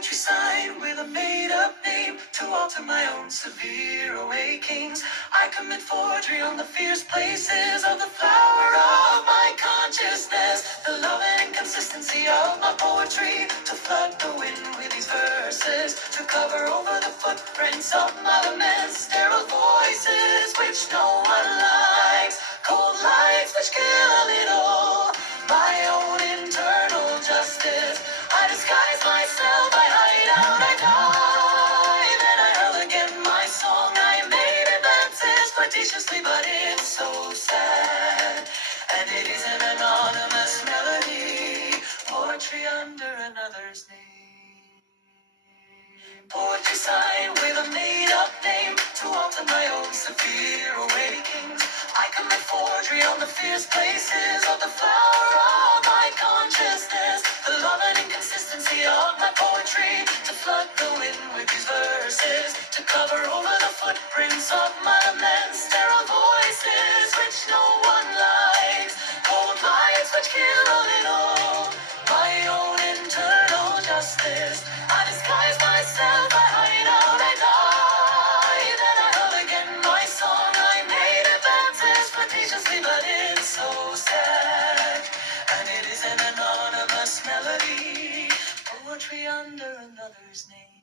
Poetry signed with a made-up name to alter my own severe awakings. I commit forgery on the fierce places of the flower of my consciousness. The love and inconsistency of my poetry to flood the wind with these verses, to cover over the footprints of my laments, sterile voices which no one likes, cold lights which kill a little, my own internal justice. I disguise myself, I hide out, I die. Then I hurl again my song. I made advances flirtatiously, but it's so sad. And it is an anonymous melody, poetry under another's name. Poetry signed with a made-up name to alter my own severe awakings. I commit forgery on the fierce places of the flower of my consciousness. The love and inconsistency of my poetry to flood the wind with these verses, to cover over the footprints of my laments, sterile voices which no one likes, cold lights which kill a little, my own internal justice. I disguise myself, I hide out, I die. Then I hurl again my song. I made advances flirtatiously, but it's so sad. And it is an anonymous melody, poetry under another's name.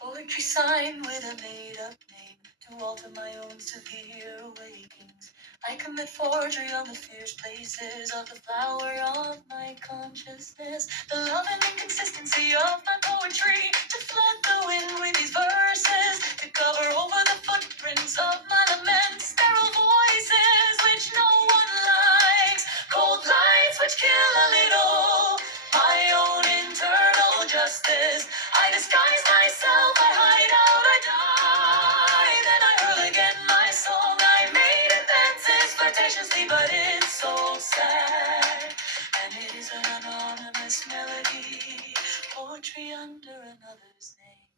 Poetry signed with a made-up name to alter my own severe awakings. I commit forgery on the fierce places of the flower of my consciousness. The love and inconsistency of my poetry to flood the wind with these verses, to cover over the footprints of my laments, sterile voices which no one likes, cold lights which kill a little, my own internal justice. I disguise myself, I hide out, I die. Then I hurl again my song. I made advances flirtatiously, but it's so sad. And it is an anonymous melody, poetry under another's name.